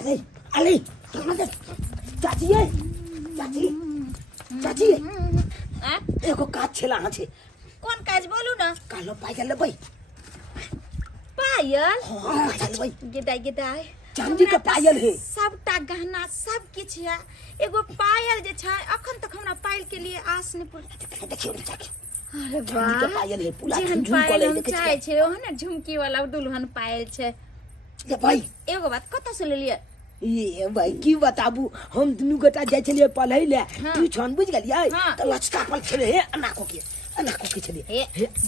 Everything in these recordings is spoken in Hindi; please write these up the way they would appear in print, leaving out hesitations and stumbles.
अरे अरे चाची है चाची चाची एगो काज छेला हाँ छे कौन काज बोलू ना कालो पायल लेबै पायल हाँ पायल लेबै गिदाई गिदाई चांदी का पायल है सबटा गहना सब किछ है एगो पायल जे छै अखन तक हमरा पायल के लिए आस नहीं पूरी देखियो ना चाची अरे चांदी का वाह पायल है पूरा जेहन झुमझुम पायल कले हम देखे चाहे छै ओहन झुमकी वाला दुल्हन पायल छै ये भाई एगो बात कत से लेलिए ये भाई की बताबू हम दुनू गोटा जाय छलिए पढ़ै ले तू छन बुझ गेलियै त लचका पल छले हे अनाको के छले हे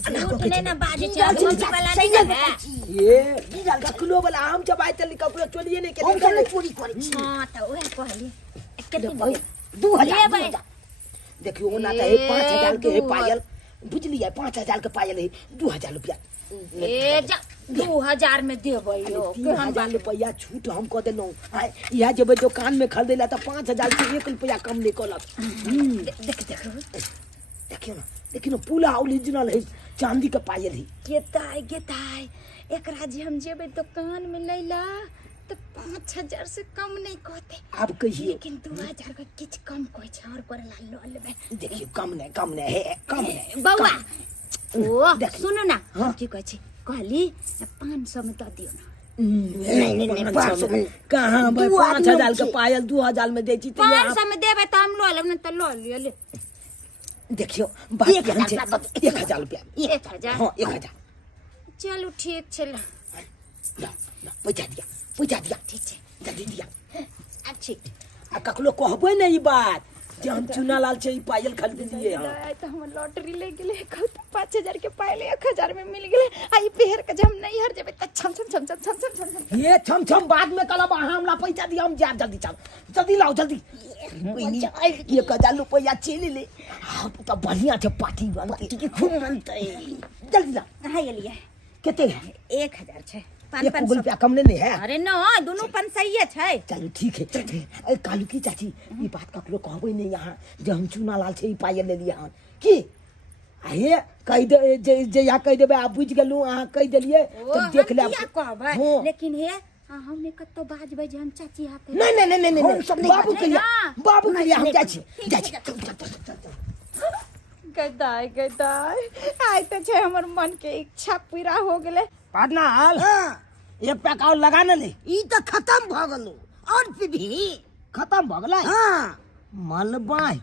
अनाको के ना बाजे छै झुमकी वाला नहीं ना है ये की जाल कखलो वाला हम जब आइ तली ककरो चोरिए नहीं के हम चोरी करै छी हां त ओहे कहली कते भाई 2000 देखियो ओना त है 5000 के है पायल बुझलिए 5000 के पायल है 2000 रुपया ए जा 2000 में देबै यो 3000 रुपया छूट हम क देलौ इहा जेबै दुकान में खरीदेला त 5000 से 1 रुपया कम नहीं कलक देखियो ना लेकिन पूरा ओरिजिनल है चांदी का पायल है गेताई एकरा जे हम जेबै दुकान में लैला तो 5000 से कम नहीं कहते आप कहिए लेकिन 2000 का किछ कम कोई छ और पर ला लो लेबै देखिए कम नहीं है कम नहीं बउआ ओ सुनो ना की कहै छी कहली 500 में द दियो ना नहीं 500 में कहां भाई 5000 का पायल 2000 में दे छी 500 में देबै त हम लो लेब न त लो लियो ले देखियो बात 1000 रुपया 1000 हां 1000 चलो ठीक छै ला पैसा दिया ठीक छै जल्दी दिया अच्छी आ ककलो कहबै नहीं ई बात जे हम चुना लाल छै ई पायल खरीद दिए हां त हम लॉटरी ले गेले 5000 के पायल 1000 में मिल गेले आ ई पेहर के जब नहीं हर जेबे त छम ये छम बाद में कलब अहाँ हमरा पैसा दिया हम जाब जल्दी लाओ जल्दी 1000 रुपया चेले ले तो बढ़िया थे पार्टी बनती खूब मनते जल्दी ला हां एलिए केते है 1000 छै 500 रुपया कम नहीं है अरे न दोनों पन सही छै चलो ठीक है ए कालू की चाची ई बात ककरो कहबै नहीं यहाँ जे हम चुना लाल छै ई पायल ले लिया की आये कह दे जे या कह देबे आप बुझ गेलू अहाँ कह देलिए तो देख ले कहबै लेकिन हे हमने कत्तो बाजबै जे हम चाची हाथे नहीं बाबू के लिए हम जाय छी गदाई आइ त छै हमर मन के इच्छा पूरा हो गेले पार्टनर एक पैक और लगा न ले ई तो खत्म भ गेलो और पीढ़ी खत्म भ गेलै हां मलबाई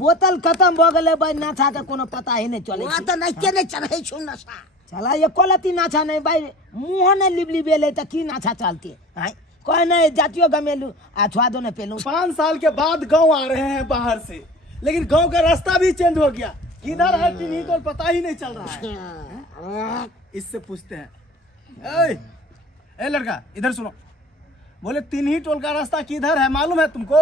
बोतल खत्म भ गेलै भाई नाछा के कोनो पता ही नहीं चले वहां तो नहीं चढ़ै छु नशा चला ये कोलती नाछा नहीं भाई मुंह ने लिबली बेले त की नाछा चलती है कोई नहीं जातियो गमेलू आ छुआदो ने पेलू 5 साल के बाद गांव आ रहे हैं बाहर से लेकिन गांव का रास्ता भी चेंज हो गया किधर है टीनी तो पता ही नहीं चल रहा है इससे पूछते हैं ए लड़का इधर सुनो बोले तीन ही टोल का रास्ता किधर है मालूम है तुमको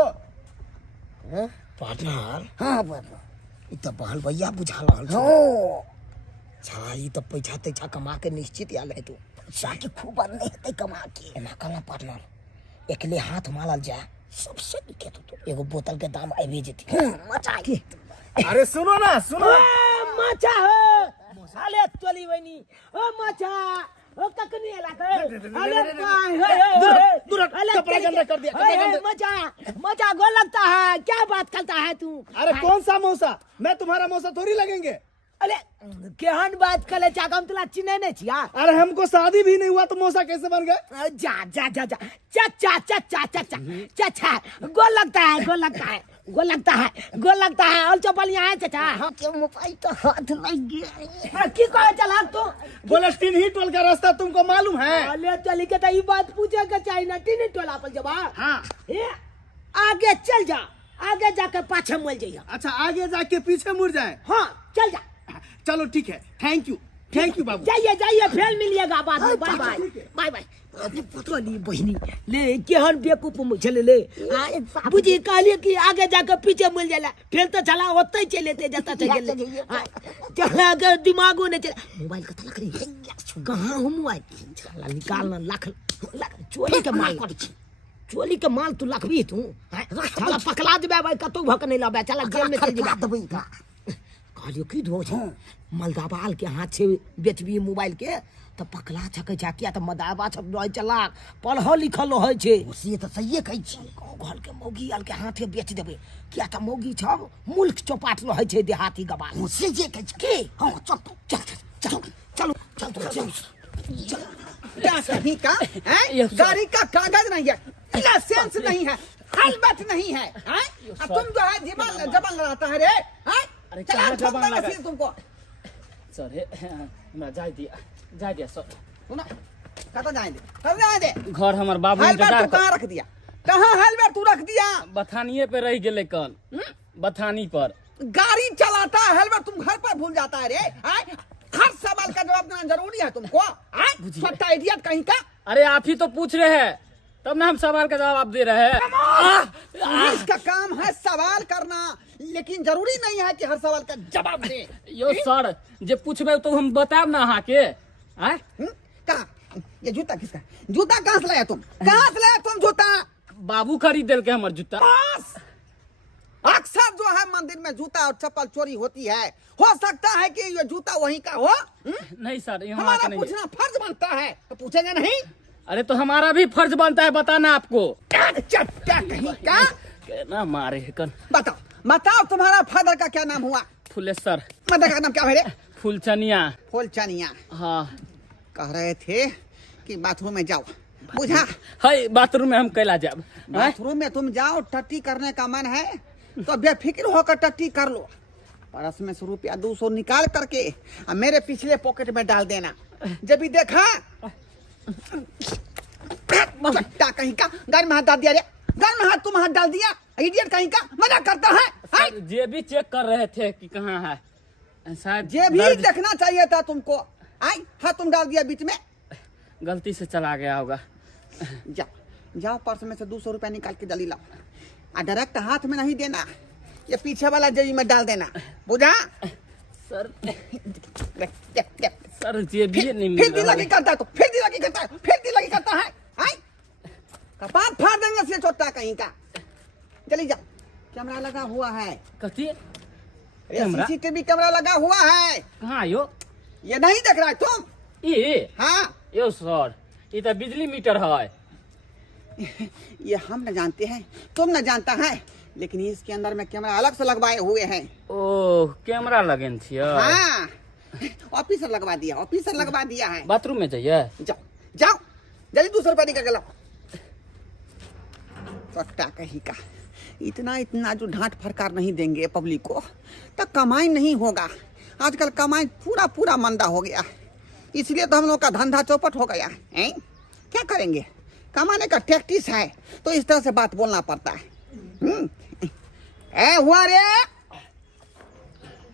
पार्टनर हां बाबा ई त बहल भैया बुझा रहल छौ छा ई त पैसा कमा के निश्चित आल है तू साकी खूब नहीं हेतै कमा के एना कला पार्टनर एकले हाथ मारल जाए सबसे निके तो एगो बोतल के दाम आबे जेती मचा के अरे सुनो ना सुनो मचा हो साले चली बनी ओ मचा ओ ककनी एला कर अरे दूर कपड़ा गंदा कर दिया मचा गो लगता है क्या बात करता है तू अरे कौन सा मौसा मैं तुम्हारा मौसा थोड़ी लगेंगे अरे केहन बात करे चाका हम तुला चिन्हे नहीं छिया अरे हमको शादी भी नहीं हुआ तो मौसा कैसे बन गए जा चाचा गोल लगता है और चपल यहाँ है चाचा हां के मोबाइल तो हाथ लग गया की कहे चला तू बोले तीन ही टोल का रास्ता तुमको मालूम है अरे चली के तो ये बात पूछे के चाहिए ना तीन टोला पर जब हाँ आगे चल जा आगे जाके पाछे मुड़ जाइए अच्छा आगे जाके पीछे मुड़ जाए हाँ चल जा चलो ठीक है थैंक यू बाबू जाइए फिर मिलिएगा बाद में बाय अरे पता नहीं बहनी ले केहन बेकूफ मुझे ले बुझी कहलिए कि आगे जाकर पीछे मिल जाला फिर तो चला होते चले थे जता चले चला अगर दिमागो ने चला मोबाइल का तलक रे कहां हम मोबाइल चला निकालना लाख चोली के माल तू लखबी तू चला पकड़ा देबे भाई कतो भक नहीं लाबे चला जेल में चल जेबे कहलियो की धो छै मलदाबाल के हाथ से बेचबी मोबाइल के तो पकला छके जा किया तो मदाबा छप रह चला पढ़ल लिखल रहे छे से तो सही कहै छी घर के मौगी आल के हाथे बेच देबे किया तो मौगी छ मुल्क चौपाट रहे छे देहाती गबाल से जे कहै छी के हां चल चलो चलो क्या कहीं का हैं? गाड़ी का कागज नहीं है, लाइसेंस नहीं है, हेलमेट नहीं है, हैं? और तुम जो है जबल रहता है रे, हैं? अरे चला कहाँ ठोक जबल देगा लगा? फिर तुमको सर हमरा जाय दिया सर। सुना कहाँ जाए दे घर हमर बाबू हेलमेट तू कहाँ रख दिया, कहाँ हेलमेट तू रख दिया? बथानिए पे रह गेले कल बथानी पर गाड़ी चलाता है हेलमेट तुम घर पर भूल जाता है रे, हैं? हर सवाल का जवाब देना जरूरी है तुमको, हैं? छोटा इडियट कहीं का। अरे आप ही तो पूछ रहे हैं तब ना हम सवाल का जवाब दे रहे हैं। पुलिस का काम है सवाल करना, लेकिन जरूरी नहीं है कि हर सवाल का जवाब दे। यो सर जे पूछबे तो हम बताब ना अहाँ के। कहाँ ये जूता किसका? जूता कहाँ से लाया तुम? कहाँ से लाया तुम जूता? बाबू खरीद दिल के हमर जूता। बस अक्सर जो है मंदिर में जूता और चप्पल चोरी होती है, हो सकता है कि ये जूता वहीं का हो। नहीं सर यहाँ हमारा नहीं। पूछना फर्ज बनता है, तो पूछेंगे नहीं? अरे तो हमारा भी फर्ज बनता है बताना आपको। चट्टा कहीं का। कहना मारे कन। बताओ तुम्हारा फादर का क्या नाम हुआ? फुलेसर। मदर का नाम क्या है रे? फुलचनिया। फुलचनिया। हाँ कह रहे थे कि बाथरूम में जाओ, बुझा? है बाथरूम में हम कैला जाब। बाथरूम में तुम जाओ, टट्टी करने का मन है तो बेफिक्र होकर टट्टी कर लो। परस में से रुपया 200 निकाल करके मेरे पिछले पॉकेट में डाल देना। जब भी देखा चट्टा कहीं का, घर में हाथ डाल दिया रे, घर में हाथ तुम हाथ डाल दिया, इडियट कहीं का, मजाक करता है? सर जे भी चेक कर रहे थे कि कहाँ है शायद ये भी देखना चाहिए था तुमको। आई हाथ तुम डाल दिया बीच में, गलती से चला गया होगा। जाओ पर्स में से 200 रुपया निकाल के जल्दी लाओ, और डायरेक्ट हाथ में नहीं देना, ये पीछे वाला जेबी में डाल देना, बुझा? सर सर जे भी नहीं मिल फिर दिलगी करता है तो फिर दिलगी करता है, फिर दिलगी करता है, आई कपाट फाड़ देंगे से छोटा कहीं का। चली जाओ, कैमरा लगा हुआ है, कथी कैमरा? सीसीटीवी कैमरा लगा हुआ है। कहाँ यो? ये नहीं देख रहा है तुम? ये हाँ यो सर ये तो बिजली मीटर है। ये हम न जानते हैं, तुम न जानता है, लेकिन इसके अंदर में कैमरा अलग से लगवाए हुए हैं। ओह कैमरा लगन छियै। हाँ ऑफिसर लगवा दिया, ऑफिसर लगवा दिया है। बाथरूम में जाइए। जाओ जाओ जल्दी 200 रुपया निकल के लाओ। सट्टा कहीं का, इतना जो डांट फटकार नहीं देंगे पब्लिक को तो कमाई नहीं होगा। आजकल कमाई पूरा मंदा हो गया, इसलिए तो हम लोग का धंधा चौपट हो गया है। क्या करेंगे, कमाने का टैक्टिस है तो इस तरह से बात बोलना पड़ता है। ए हुआ रे,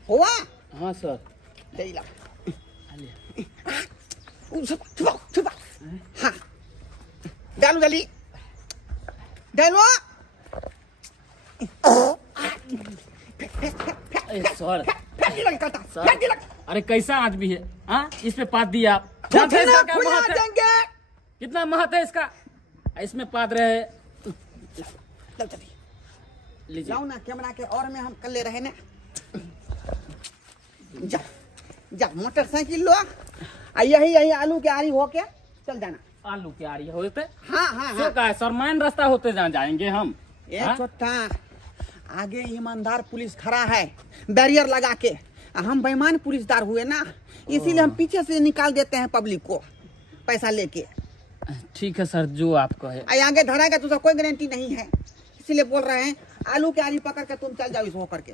हुआ? हाँ सर। ला छुपा हाँ डालू जल्दी डालो। सर सर अरे कैसा आदमी है? हाँ इस पे पात दिया आप। कितना महत्व है इसका, इसमें पात रहे। जाओ ना कैमरा के और में हम कर ले रहे ने। जा मोटरसाइकिल लो, यही आलू के आरी होके चल जाना। आलू की आरी होते? हाँ का है सर, मैन रास्ता होते जाएंगे हम। छोटा आगे ईमानदार पुलिस खड़ा है बैरियर लगा के, हम बेईमान पुलिसदार हुए ना, इसीलिए हम पीछे से निकाल देते हैं पब्लिक को पैसा लेके। ठीक है सर जो आप कहे। आगे धराएगा तो कोई गारंटी नहीं है, इसीलिए बोल रहे हैं आलू के आरी पकड़ के तुम चल जाओ इस होकर के।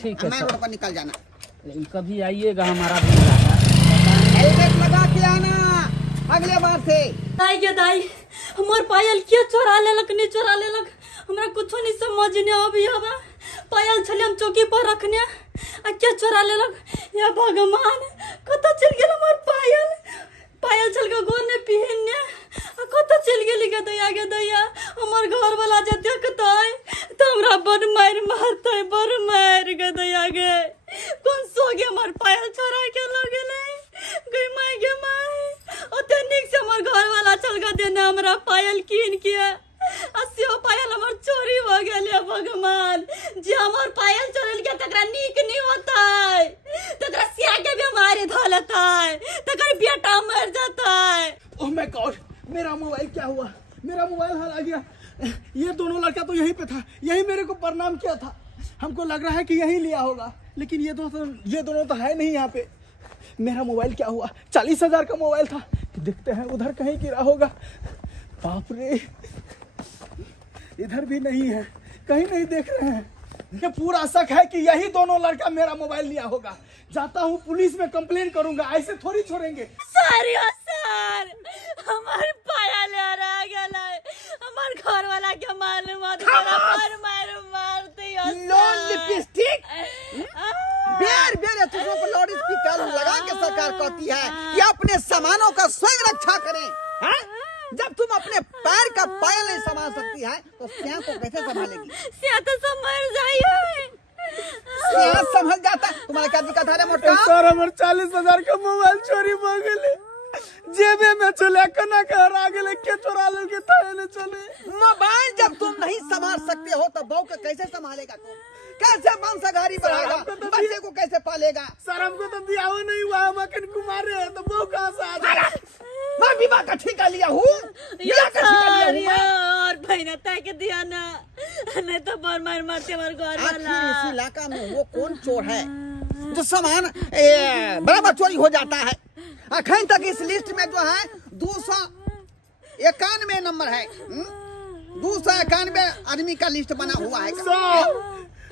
ठीक है मैं रोड पर निकल जाना। लेकिन कभी आइएगा हमारा भी इलाका। हेलमेट लगा के आना अगले बार से। दाई के दाई हमार पायल के चोरा लेलक, नहीं चोरा लेलक, हमरा कुछो नहीं समझ नहीं आबी। हवा पायल छले हम चौकी पर रखने, आ के चोरा लेलक? या भगवान कत चल गेल हमार पायल? पायल चल के गोर ने पहनने, आ कत चल गेली के दैया के दैया? हमार घर वाला जे देखतै त हमरा बड़ मार मारतै, बड़ मार के दैया गे। कौन सो गे हमार पायल चोरा के ल गेलै? गई माय गे माय, ओते निक से हमार घर वाला चल के देने हमरा पायल कीन के, अस्सियो पायल हमार चोरी हो गेल। भगवान जे हमार पायल चोरल के तकरा नीक नहीं होतै, तकरा सिया के बीमारी ध लेतै, तकर बेटा मर जातै। ये दोनों लड़का तो यहीं पे था, यही मेरे को प्रणाम किया था। हमको लग रहा है कि यही लिया होगा, लेकिन ये दोनों तो है नहीं यहाँ पे। मेरा मोबाइल क्या हुआ? 40,000 का मोबाइल था। देखते हैं उधर कहीं गिरा होगा। बाप रे, इधर भी नहीं है, कहीं नहीं देख रहे हैं। ये पूरा शक है कि यही दोनों लड़का मेरा मोबाइल लिया होगा। जाता हूँ पुलिस में कंप्लेन करूंगा, ऐसे थोड़ी छोड़ेंगे। सर हमारे पायल रह गया, हमार घर वाला के मालूम मारते लिपस्टिक बेर बेर चीजों पर लाउड स्पीकर लगा के सरकार कहती है कि अपने सामानों का स्वयं रक्षा करें। हाँ? जब तुम अपने पैर का पायल नहीं संभाल सकती है तो सियाह को कैसे संभालेगी? सियाह तो समझ जाइए, सियाह संभल जाता। तुम्हारा क्या दिक्कत है रे मोटा? सर हमारे 40,000 का मोबाइल चोरी हो गए, जेबे में चले कना कर आ गए, के चोरा लेके थाने चले। मोबाइल जब तुम नहीं संभाल सकते हो तो बहू को कैसे संभालेगा? तुम कैसे वंशधारी बढ़ाएगा? बच्चे को कैसे पालेगा? सर हमको तो ब्याह नहीं हुआ, हम अखन कुमार रहे हैं, तो बहू कहाँ से आ जाए? मैं विवाह का ठेका लिया हूँ, और बहना तय के दिया ना, नहीं तो बार मार मारते हमारे घर वाला। इस इलाका में वो कौन चोर है जो सामान बराबर चोरी हो जाता है? अखन तक इस लिस्ट में जो है 291 नंबर है। 291 आदमी का लिस्ट बना हुआ है।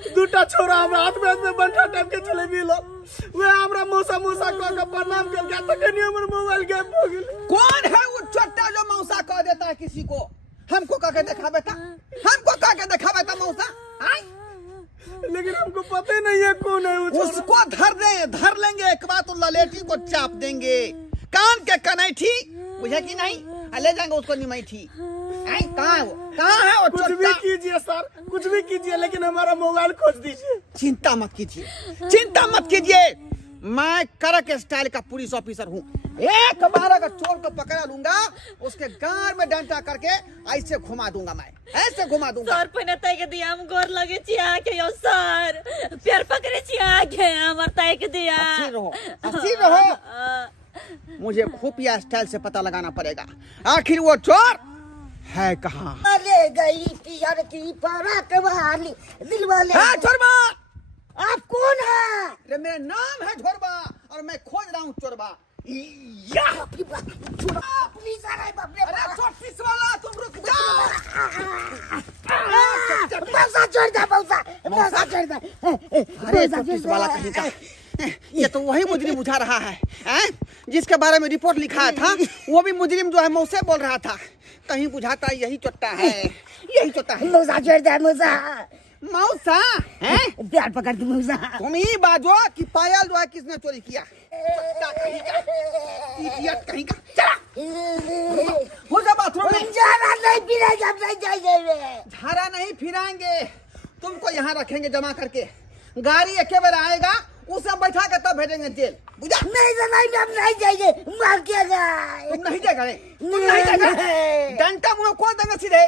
दूटा छोरा हमरा हाथ में बंठा टाइप के चले भी लो, वे हमरा मौसा कह के प्रणाम कर गया, तो कनी हमर मोबाइल गायब हो गेल। कौन है वो छोटा जो मौसा कह देता है किसी को? हमको कह के देखा बेटा, हमको कह के देखा बेटा मौसा। लेकिन हमको पता नहीं है कौन है वो। उसको धर लेंगे, एक बार तो ललेटी को चाप देंगे, कान के कनैठी, बुझे कि नहीं? ले जाएंगे उसको निमैठी। कहाँ है वो? कुछ भी कीजिए सर, कुछ भी कीजिए, लेकिन हमारा मोबाइल खोज दीजिए। चिंता मत कीजिए, मैं करक स्टाइल का पुलिस ऑफिसर हूँ। एक बार अगर चोर को पकड़ा लूंगा, उसके गार में डंडा करके ऐसे घुमा दूंगा, मैं ऐसे घुमा दूंगा। सर पहले तय के दिया, हम गोर लगे चिया के यो सर, पैर पकड़े चिया के हमर तय के दिया। हंसी रहो। मुझे खुफिया स्टाइल से पता लगाना पड़ेगा, आखिर वो चोर है कहाँ? ले गई पियर की पराक वाली दिल वाले। हाँ चोरबा, आप कौन है? अरे मेरा नाम है झोरबा और मैं खोज रहा हूँ चोरबा। पुलिस आ रहा है, बाप रे। अरे चोटिस वाला तुम रुक जाओ। मौसा छोड़ दे, मौसा छोड़ दे। अरे चोटिस वाला कहीं का, ये तो वही मुजरिम बुझा रहा है, जिसके बारे में रिपोर्ट लिखा था। वो भी मुजरिम जो है मौसे बोल रहा था, कहीं बुझाता यही चोट्टा है, यही चोट्टा है। मौसा छोड़ दे, मौसा हैं? प्यार पकड़ दे मौसा। तुम ही बाजो कि पायल जो है किसने चोरी किया? चोट्टा कहीं का, इडियट कहीं का। चला हो जा बाथरूम में। जाना नहीं पीना, जब नहीं जाएंगे। झाड़ा नहीं फिराएंगे, तुमको यहाँ रखेंगे जमा करके। गाड़ी एक बार आएगा, उसे बैठा के तब भेजेंगे जेल, बुझा? नहीं तो नहीं, जब नहीं जाएंगे मार किया जाए। तुम नहीं जाएगा, तुम नहीं जाएगा। डंटा मुँह खोल देंगे सीधे।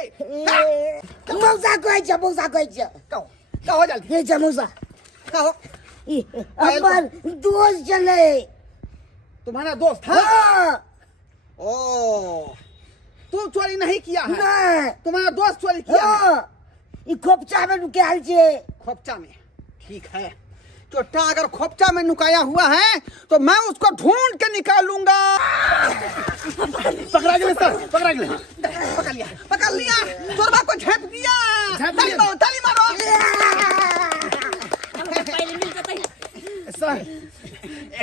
मौसा कोई छ, मौसा कोई छ। कहो जल्दी। ये छ मौसा। कहो। हमार दोस्त चले। तुम्हारा दोस्त? हाँ। ओ, तुम चोरी नहीं किया है? नहीं। तुम्हारा दोस्त चोरी किया है? ये खोपचा में नुकाल छे। खोपचा में? ठीक है, चोट्टा अगर खोपचा में नुकाया हुआ है तो मैं उसको ढूंढ के निकालूंगा। पकड़ा गया सर, पकड़ा गया। पकड़ लिया, चोरबा को झेप दिया। ताली मारो, ताली मारो। पहले मिल जाता है। सर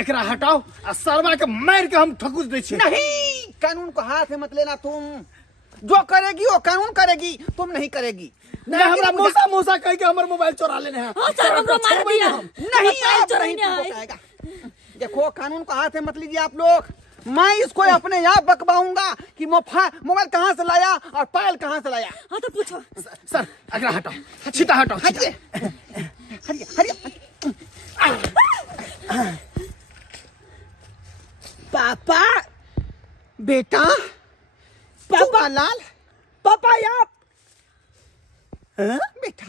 एकरा हटाओ आ सरवा के मार के हम ठकुस दे छी। नहीं, कानून को हाथ में मत लेना तुम। जो करेगी वो कानून करेगी, तुम नहीं करेगी। नहीं, हमरा मौसा कह के हमर मोबाइल चोरा लेने हैं। हाँ सर, हमको मार दिया। नहीं, आप नहीं तुमको कहेगा। देखो, कानून को हाथ में मत लीजिए आप लोग। मैं इसको अपने यहाँ बकवाऊंगा कि मोबाइल कहाँ से लाया और पायल कहाँ से लाया। हाँ तो पूछो। सर अगला हटाओ, छिटा हटाओ, हटिए, हटिए। पापा, बेटा, पापा लाल, पापा आप बेटा,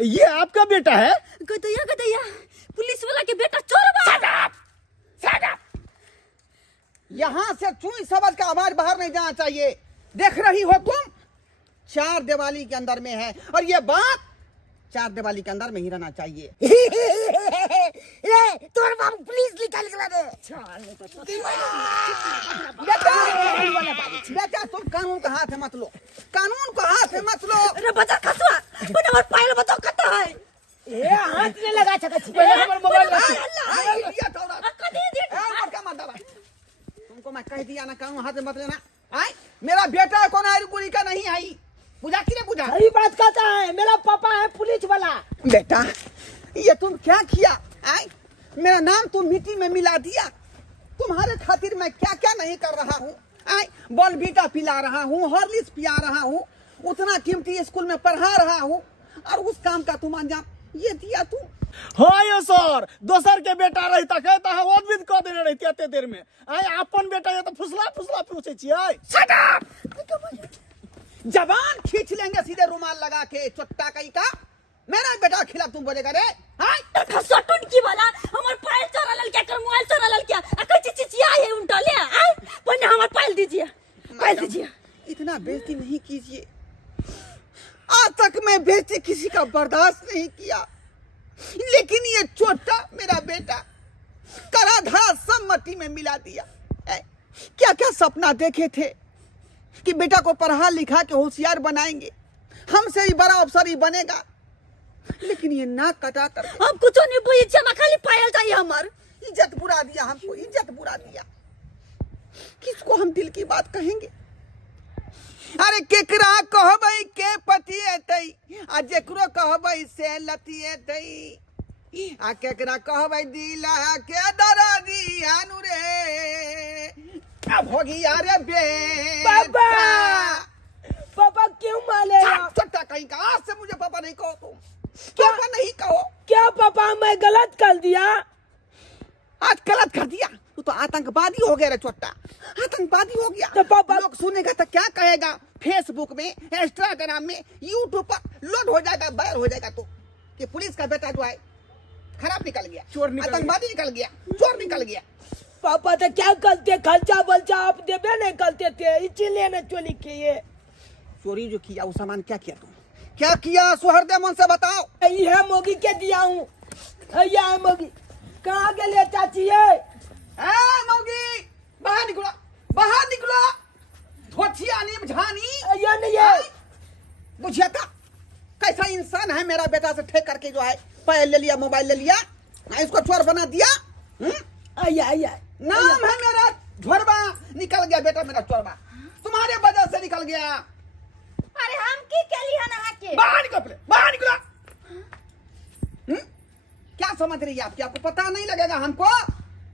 ये आपका बेटा है? गदैया, पुलिस वाला के बेटा चोरबा। यहाँ से चुई समझ का आवाज बाहर नहीं जाना चाहिए। देख रही हो तुम, 4 दिवाली के अंदर में है, और ये बात 4 दिवाली के अंदर में ही रहना चाहिए। रे तोर बाप पुलिस निकाल के ला दे। बेटा तुम कानून का हाथ में मत लो, कानून को हाथ में मत लो। अरे बच्चा खसवा बने और पायल बताओ कता है ए हाथ ने लगा छका पहले हमारा मोबाइल तुमको मैं कह दिया ना, कानून हाथ में मत लेना। आई मेरा बेटा कौन है, गुरी का नहीं आई, बुझा कि नहीं बुझा? सही बात कहता है, मेरा पापा है पुलिस वाला। बेटा ये तुम क्या किया? आई मेरा नाम तुम मिट्टी में मिला दिया। तुम्हारे खातिर मैं क्या क्या नहीं कर रहा हूँ। आई बॉलबीटा पिला रहा हूँ, हॉर्लिक्स पिया रहा हूँ, उतना कीमती स्कूल में पढ़ा रहा हूँ, और उस काम का तुम अंजाम ये दिया तुम। हाँ यो सर, दोसर के बेटा रहता कहता है वो भी कह देने रहती अते देर में। आई अपन बेटा ये तो फुसला फुसला पूछे छियै। Shut up! जबान खींच लेंगे सीधे रुमाल लगा के, चोट्टा कहीं का। मेरा बेटा के खिलाफ तुम बोलेगा रे? हाँ खसवा टुनकी वाला हमर पायल चोरा लेल क्या, कर मोबाइल चोरा लेल क्या, अकर चिचिया है उनटा ले आए पन्ने हमर पायल दीजिए, पायल दीजिए। इतना बेइज्जती नहीं कीजिए। आज तक मैं बेइज्जती किसी का बर्दाश्त नहीं किया, लेकिन ये छोटा मेरा बेटा करा धरा सब मट्टी में मिला दिया। क्या क्या सपना देखे थे कि बेटा को पढ़ा लिखा के होशियार बनाएंगे, हमसे ही बड़ा अफसर ही बनेगा, लेकिन ये नाक कटा कर हम कुछ नहीं पूछे, मैं खाली पायल चाहिए हमार। इज्जत बुरा दिया, हमको इज्जत बुरा दिया। किसको हम दिल की बात कहेंगे? अरे केकरा कहबै के पतिए तई, आ जेकरो कहबै से लतिए तई, आ केकरा कहबै दिला के दरदी आनु रे, अब होगी यारे बे पापा पापा क्यों मारे? छोटा कहीं का, आज से मुझे पापा नहीं कहो तुम, पापा नहीं कहो। क्या पापा मैं गलत कर दिया? आज गलत कर दिया? तू तो आतंकवादी हो गया रे छोटा, आतंकवादी हो गया। तो पापा लोग सुनेगा तो क्या कहेगा? फेसबुक में, इंस्टाग्राम में, यूट्यूब पर लोड हो जाएगा, वायरल हो जाएगा तो कि पुलिस का बेटा जो है खराब निकल गया, चोर निकल गया, आतंकवादी निकल गया, चोर निकल गया। पापा तो क्या करते, खर्चा बल्चा आप देवे नहीं करते थे, इसीलिए न चोरी किए। चोरी जो किया वो सामान क्या किया तुम? क्या किया? सुहृदय मन से बताओ। यह मोगी के दिया हूँ, यह मोगी कहाँ गए चाची है? मौगी बाहर निकलो, बाहर निकलो, धोतिया नीम झानी यह नहीं है। बुझिया था कैसा इंसान है मेरा बेटा से ठेक करके जो है पायल ले लिया, मोबाइल ले लिया, इसको चोर बना दिया। नाम है मेरा झोरबा, निकल गया बेटा मेरा चोरबा, तुम्हारे वजह से निकल गया। अरे हम की के लिए नहा के बाहर निकलो, बाहर निकलो। क्या समझ रही है आपकी? आपको पता नहीं लगेगा हमको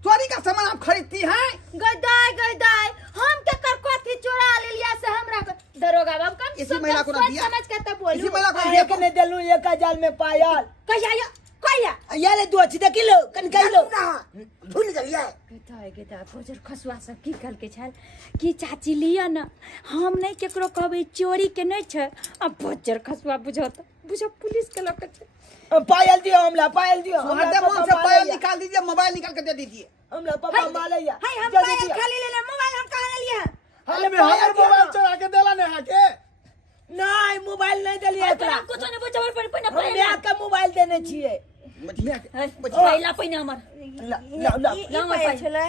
चोरी का सामान आप खरीदती हैं? गदाय गदाय हम के कर कोथी चोरा ले लिया से हमरा दरोगा बाबू कम इसी महिला को ना दिया, समझ के तब बोलू। इसी महिला को एक दिया। ने दिलू 1000 में पायल कहिया कहिया ये ले दो अच्छी किलो कन किलो भूल गया। गदाय गदाय भोजर खसुआ सब की कल के छल की चाची लिया ना, हम नहीं केकरो कहबै चोरी के नहीं छ। अब भोजर खसुआ बुझत बुझ पुलिस के लोग छ। पायल दियो, हमला पायल दियो, सुहृदय मन से पायल निकाल दीजिए, मोबाइल निकाल के दे दीजिए। हमला पापा मालैया। हाय हम पायल खाली लेले, मोबाइल हम कहां ले लिया? हमर मोबाइल चोरा के देला ने हाके। नहीं मोबाइल नहीं दिलिए एकरा, कुछ नहीं पूछे, पर पन्ने हम आके मोबाइल देने छिए। पायल पन्ने हमर ई पायल छलै।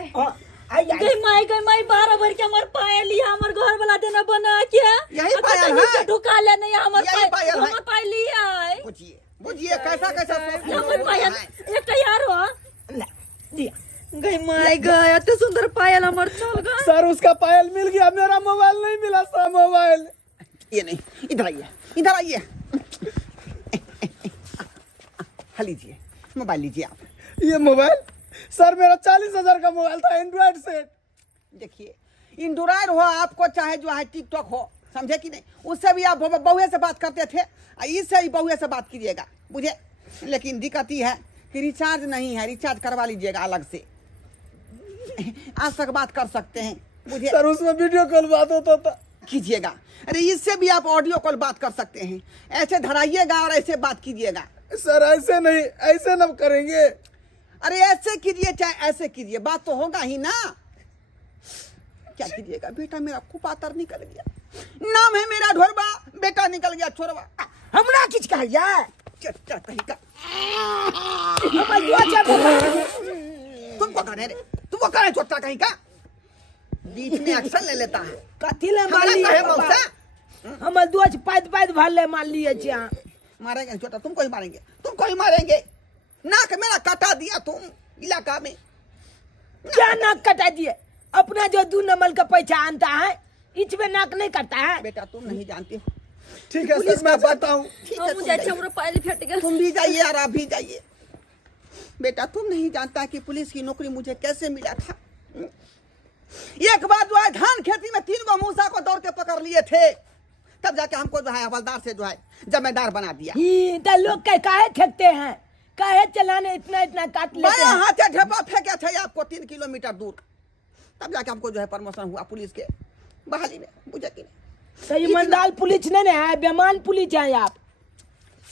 गई माई 12 भर के हमर पायल लिया, हमर घर वाला देना बना के यही पायल है? ढुका ले नहीं हमर यही पायल है? हमर पायल लिया है। बुझिए बुझिए कैसा कैसा हमर पायल एकटा यार हो दिया गई माई गई, इतने सुंदर पायल हमर चल गई। सर उसका पायल मिल गया, मेरा मोबाइल नहीं मिला। सर मोबाइल ये नहीं, इधर आइए, इधर आइए, लीजिए मोबाइल लीजिए आप। ये मोबाइल सर मेरा 40,000 का मोबाइल था, एंड्रॉइड सेट। देखिए एंड्रॉइड हो आपको, चाहे जो है टिकटॉक हो, समझे कि नहीं, उससे भी आप बहुए से बात करते थे, इससे ही बहुए से बात कीजिएगा, बुझे। लेकिन दिक्कत ये है कि रिचार्ज नहीं है, रिचार्ज करवा लीजिएगा अलग से, आज तक बात कर सकते हैं, बुझे। सर उसमें वीडियो कॉल बात होता था, कीजिएगा। अरे इससे भी आप ऑडियो कॉल बात कर सकते हैं, ऐसे धराइएगा और ऐसे बात कीजिएगा। सर ऐसे नहीं, ऐसे न करेंगे। अरे ऐसे कीजिए चाहे ऐसे कीजिए, बात तो होगा ही ना। क्या कीजिएगा? बेटा मेरा कुपातर निकल गया, नाम है मेरा ढोरबा, बेटा किछ कहलिया चट्टा कहीं का हमर दुआ छै तुमको कहने रे, तुमको कहने चोट्टा कहीं का बीच में एक्शन ले लेता है। कथी ले हमरा मारली कहे मौसा हमर दुआ छै पैद भरले मान लिए छी अहाँ मारेंगे चोट्टा, तुमको ही मारेंगे, तुमको ही मारेंगे। नाक मेरा काटा दिया तुम इलाका में। क्या नाक कटा दिए? अपना जो 2 नंबर का पैसा आणता है इसमें नाक नहीं करता है। बेटा तुम नहीं जानती हो। ठीक है सर, मैं बताऊं। ठीक है, हम जाए छै, हमरा पायल फट गेल। तुम भी जाइए और आप भी जाइए। बेटा तुम नहीं जानता कि पुलिस की नौकरी मुझे कैसे मिला था। एक बार जो है धान खेती में 3 गो मूसा को दौड़ के पकड़ लिए थे, तब जाके हमको जो है हवलदार से जो है जिम्मेदार बना दिया। तो लोग काहे फेंकते हैं, काहे चलाने इतना काट लेते बाया हैं। हाथे ढेपा फेंके थे आपको 3 किलोमीटर दूर, तब जाके हमको जो है प्रमोशन हुआ पुलिस के बहाली में। बुझे कि नहीं? तो ईमानदार पुलिस नहीं है, बेमान पुलिस है आप।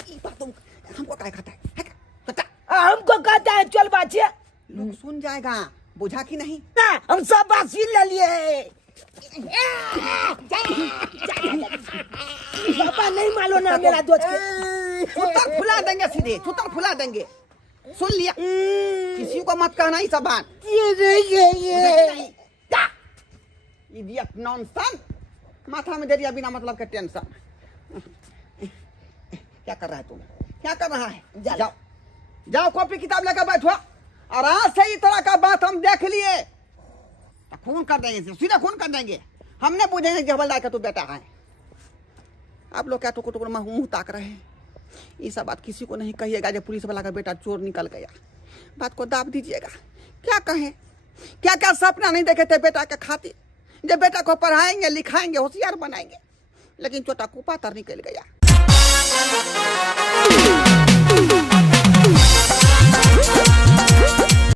ई बात तुम हमको क्या कहता है क्या? बता। हमको कहता है चल बाचिए लोग सुन जाएगा, बुझा कि नहीं? हम सब बात सुन लेलिए। पापा नहीं मालूम ना मेरा दोस्त के। छुतर फुला देंगे, सीधे छुतर फुला देंगे। सुन लिया, किसी को मत कहना ये सब बात। इडियट नॉनसेंस, माथा में दे दिया बिना मतलब के टेंशन। क्या कर रहा है तुम, क्या कर रहा है? जाओ जाओ कॉपी किताब लेकर बैठो, और आज से इस तरह का बात हम देख लिए तो खून कर देंगे, सीधा खून कर देंगे। हमने पूछेंगे कि हवलदार का तू बेटा है। आप लोग क्या टुकुर टुकुर मुंह ताक रहे हैं। ये सब बात किसी को नहीं कहिएगा जब पुलिस वाला का बेटा चोर निकल गया। बात को दाब दीजिएगा। क्या कहें, क्या क्या सपना नहीं देखे थे बेटा के खातिर। जब बेटा को पढ़ाएंगे लिखाएंगे होशियार बनाएंगे, लेकिन छोटा कुपा तर निकल गया।